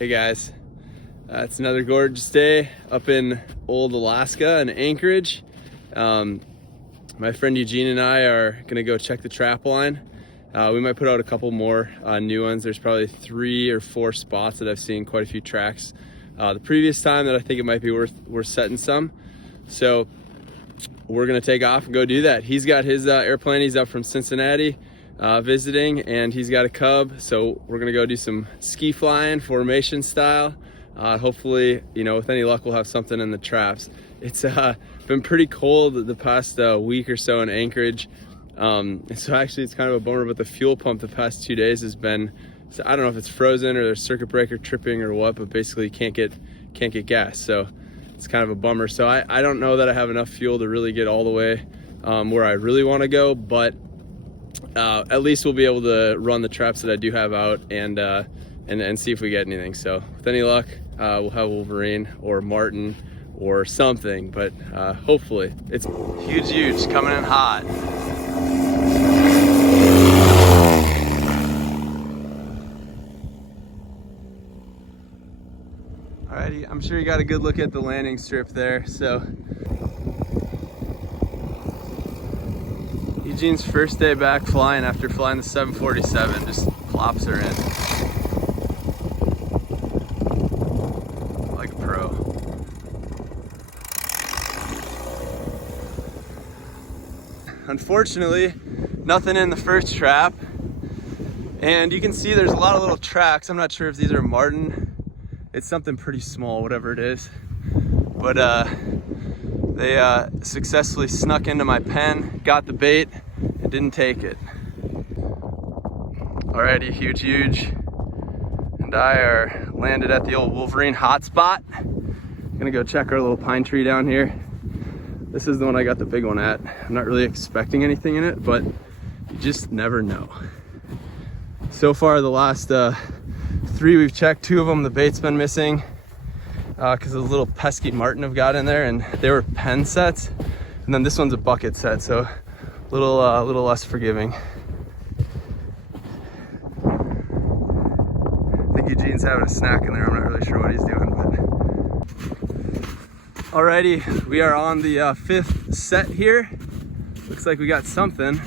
Hey guys, it's another gorgeous day up in old Alaska in Anchorage. My friend Eugene and I are gonna go check the Trapline. We might put out a couple more new ones. There's probably 3 or 4 spots that I've seen quite a few tracks the previous time that I think it might be worth setting some. So we're gonna take off and go do that. He's got his airplane. He's up from Cincinnati visiting, and he's got a Cub. So we're gonna go do some ski flying, formation style. Hopefully, you know, with any luck, we'll have something in the traps. It's been pretty cold the past week or so in Anchorage. So actually it's kind of a bummer, but the fuel pump the past 2 days has been, so I don't know if it's frozen or there's circuit breaker tripping or what, but basically you can't get gas. So it's kind of a bummer. So I don't know that I have enough fuel to really get all the way where I really want to go, but at least we'll be able to run the traps that I do have out and see if we get anything. So with any luck, we'll have Wolverine or Martin or something, but hopefully. It's huge coming in hot. Alrighty, I'm sure you got a good look at the landing strip there. So Eugene's first day back flying after flying the 747, just plops her in like a pro. Unfortunately, nothing in the first trap, and you can see there's a lot of little tracks. I'm not sure if these are Martin. It's something pretty small, whatever it is, but they successfully snuck into my pen, got the bait, and didn't take it. Alrighty, huge and I are landed at the old Wolverine hotspot. Gonna go check our little pine tree down here. This is the one I got the big one at. I'm not really expecting anything in it, but you just never know. So far, the last 3 we've checked, 2 of them the bait's been missing because the little pesky martin have got in there, and they were pen sets, and then this one's a bucket set, so a little less forgiving. I think Eugene's having a snack in there. I'm not really sure what he's doing, but alrighty, we are on the 5th set here. Looks like we got something.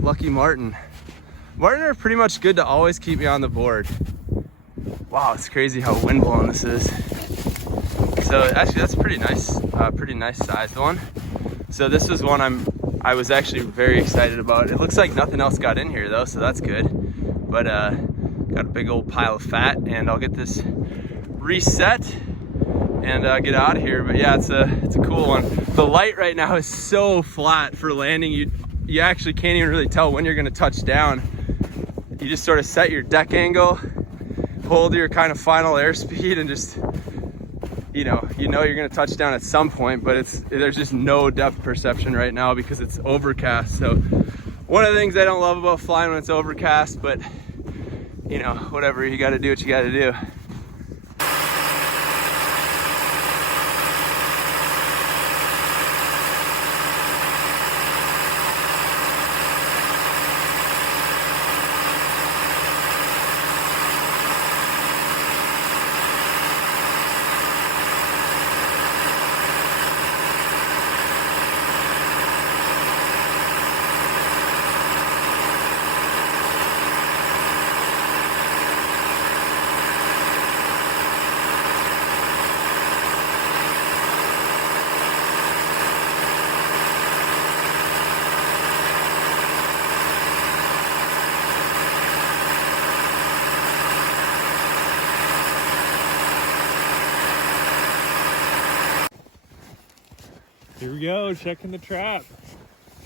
Lucky Martin. Martin are pretty much good to always keep me on the board. Wow, it's crazy how wind blown this is. So actually that's pretty nice sized one. So this is one I was actually very excited about. It looks like nothing else got in here though, so that's good. But got a big old pile of fat, and I'll get this reset and get out of here. But yeah, it's a cool one. The light right now is so flat for landing. You actually can't even really tell when you're gonna touch down. You just sort of set your deck angle, hold your kind of final airspeed, and just, you know you're gonna touch down at some point, but there's just no depth perception right now because it's overcast. So one of the things I don't love about flying when it's overcast, but you know, whatever, you gotta do what you gotta do. Here we go, checking the trap.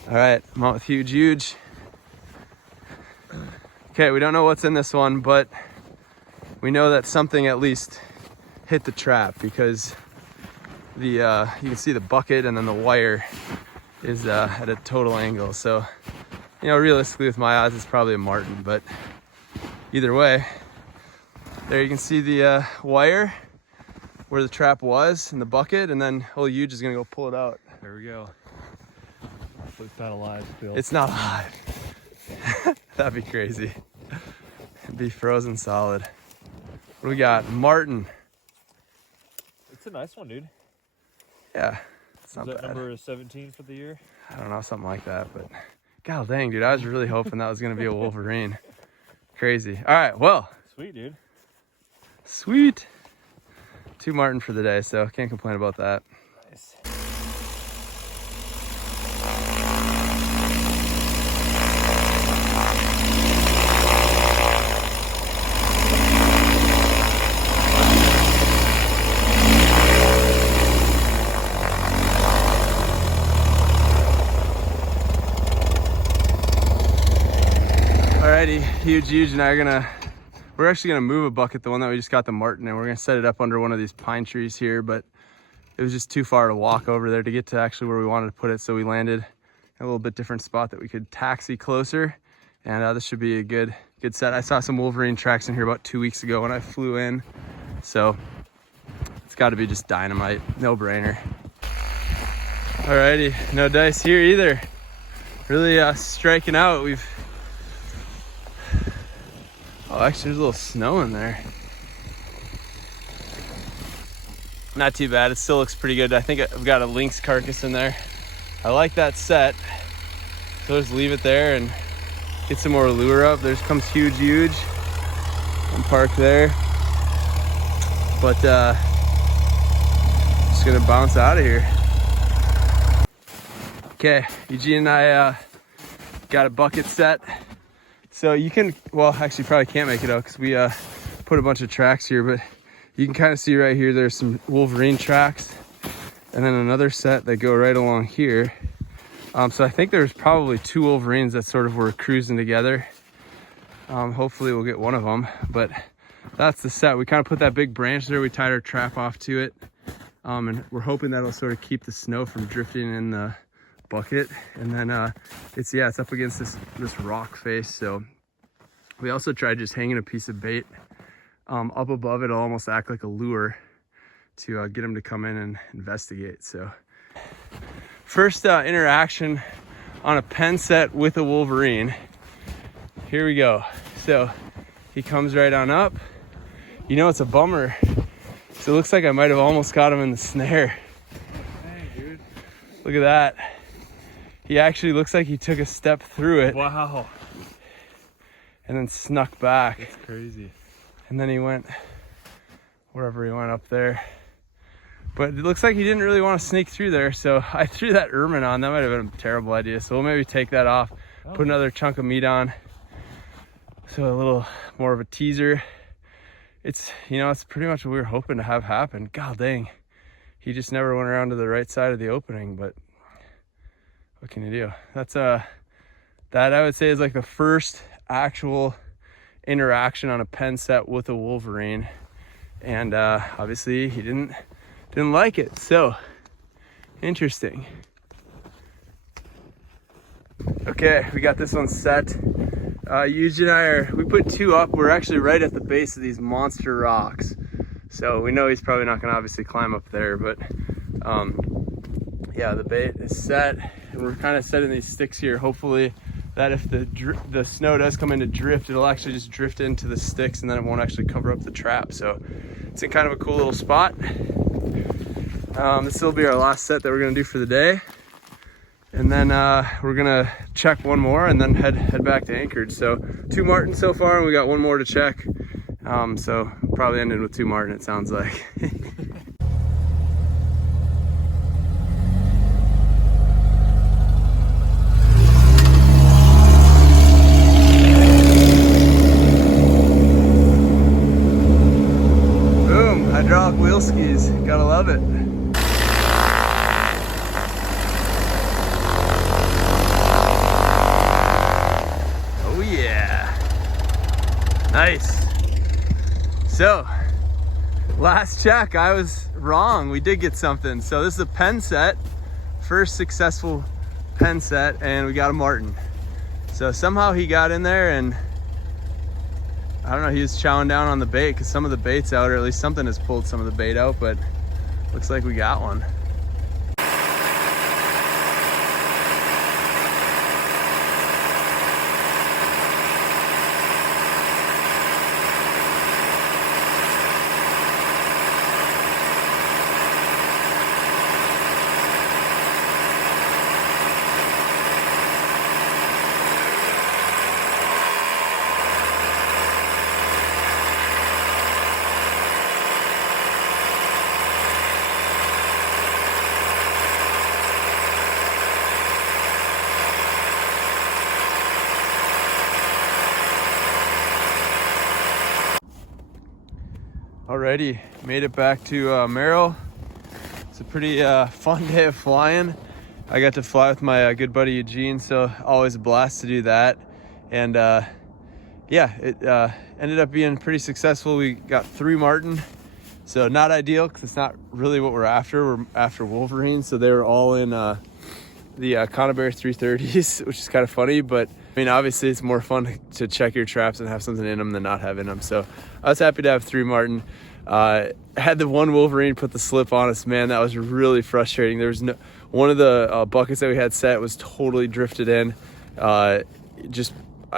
All right, I'm out with huge. Okay, we don't know what's in this one, but we know that something at least hit the trap because you can see the bucket and then the wire is at a total angle. So, you know, realistically with my eyes, it's probably a Martin, but either way, there you can see the wire where the trap was in the bucket, and then old Huge is gonna go pull it out. There we go. Hopefully it's not alive still. It's not alive. That'd be crazy. It'd be frozen solid. What do we got? Martin. It's a nice one, dude. Yeah, it's Is not that bad. number 17 for the year? I don't know, something like that. But god dang, dude, I was really hoping that was gonna be a Wolverine. Crazy. All right, well. Sweet, dude. Sweet. 2 Martin for the day, so can't complain about that. Nice. Alrighty, Eugene and I are we're actually gonna move a bucket, the one that we just got the Martin, and we're gonna set it up under one of these pine trees here, but it was just too far to walk over there to get to actually where we wanted to put it, so we landed in a little bit different spot that we could taxi closer, and this should be a good set. I saw some Wolverine tracks in here about 2 weeks ago when I flew in, so it's got to be just dynamite, no brainer. Alrighty, no dice here either. Really striking out. Oh, actually there's a little snow in there. Not too bad, it still looks pretty good. I think I've got a lynx carcass in there. I like that set. So just leave it there and get some more lure up. There's comes huge. And park there. But just gonna bounce out of here. Okay, Eugene and I got a bucket set. So you can, well, actually probably can't make it out because we put a bunch of tracks here, but you can kind of see right here, there's some Wolverine tracks and then another set that go right along here. So I think there's probably 2 Wolverines that sort of were cruising together. Hopefully we'll get one of them, but that's the set. We kind of put that big branch there. We tied our trap off to it. And we're hoping that'll sort of keep the snow from drifting in the bucket. And then it's up against this rock face. So we also tried just hanging a piece of bait up above it. It'll almost act like a lure to get them to come in and investigate. So first interaction on a pen set with a Wolverine. Here we go. So he comes right on up. You know, it's a bummer. So it looks like I might have almost got him in the snare. Dang, dude. Look at that. He actually looks like he took a step through it. Wow. And then snuck back. That's crazy. And then he went wherever he went up there. But it looks like he didn't really want to sneak through there. So I threw that ermine on. That might have been a terrible idea. So we'll maybe take that off, put another chunk of meat on. So a little more of a teaser. It's, you know, it's pretty much what we were hoping to have happen. God dang. He just never went around to the right side of the opening, but what can you do? That's that I would say is like the first actual interaction on a pen set with a Wolverine. And obviously he didn't like it. So interesting. Okay, we got this one set. Eugene and I we put 2 up. We're actually right at the base of these monster rocks. So we know he's probably not gonna obviously climb up there, but yeah, the bait is set. And we're kind of setting these sticks here. Hopefully that if the snow does come in to drift, it'll actually just drift into the sticks and then it won't actually cover up the trap. So it's in kind of a cool little spot. This will be our last set that we're gonna do for the day. And then we're gonna check one more and then head back to Anchorage. So 2 Martin so far, and we got one more to check. So probably ended with 2 Martin, it sounds like. Boom, hydraulic wheel skis, gotta love it. Nice. So last check, I was wrong. We did get something. So this is a pen set, first successful pen set, and we got a Martin. So somehow he got in there and I don't know, he was chowing down on the bait because some of the bait's out, or at least something has pulled some of the bait out, but looks like we got one. Alrighty, made it back to Merrill. It's a pretty fun day of flying. I got to fly with my good buddy Eugene, so always a blast to do that. And yeah, it ended up being pretty successful. We got 3 martin, so not ideal because it's not really what we're after. We're after Wolverine, so they were all in the Conibear 330s, which is kind of funny, but I mean, obviously it's more fun to check your traps and have something in them than not have in them. So I was happy to have 3 martin. Had the one Wolverine put the slip on us, man. That was really frustrating. There was no, one of the buckets that we had set was totally drifted in. I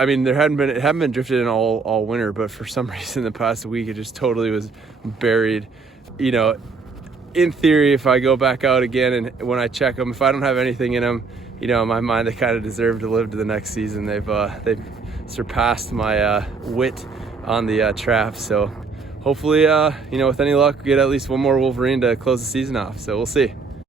mean, it hadn't been drifted in all winter, but for some reason the past week it just totally was buried. You know, in theory, if I go back out again and when I check them, if I don't have anything in them, you know, in my mind, they kind of deserve to live to the next season. They've surpassed my wit on the trap. So hopefully, you know, with any luck, we get at least one more Wolverine to close the season off. So we'll see.